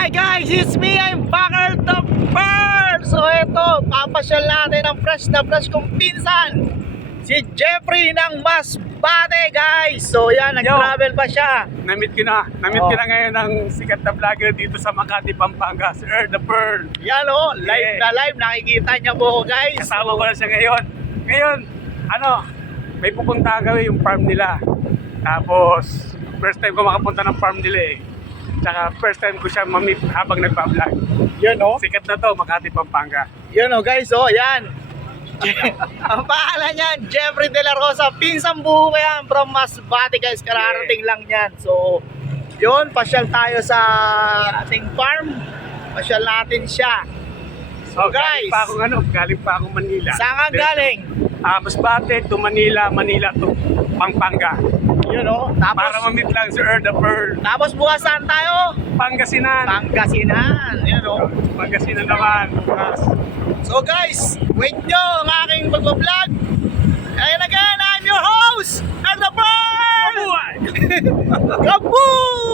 Hi guys, it's me, I'm Bakar the Bird! So eto, papasyal natin ang fresh na fresh kong pinsan Si Jeffrey ng Masbate guys So yan, nag-travel pa siya Namit ko na. Namit Oh. ko na ngayon ng sikat na vlogger dito sa Makati, Pampanga. Si Earl the Pearl. Yan o, live Yeah. na live, nakikita niya po guys Kasama ko na siya ngayon. Ngayon, ano, may pupunta gawin yung farm nila. Tapos, first time ko makapunta ng farm nila eh. Tsaka first time ko siya mamit habang nagpa-vlog. Yan o, Sikat na to, Makati, Pampanga. yan o guys, oh yan Ang pangalan niyan, Jeffrey De La Rosa. Pinsang buho ko yan from Masbate guys. Kararating lang yan. So, yun, pasyal tayo sa ating farm. Pasyal natin siya. So So, guys, galing pa akong ano, galing pa akong Manila. saan ka galing? Ah, Masbate to Manila, Manila to Pampanga. Yun o, Para tapos, mamit lang si Earl the Pearl. tapos bukas saan tayo? Pangasinan. Pangasinan, yun o Pangasinan naman. Bukas. So guys, wait nyo ang aking magbablog. And again, I'm your host, and the bird! Mabuhay! Kaboom!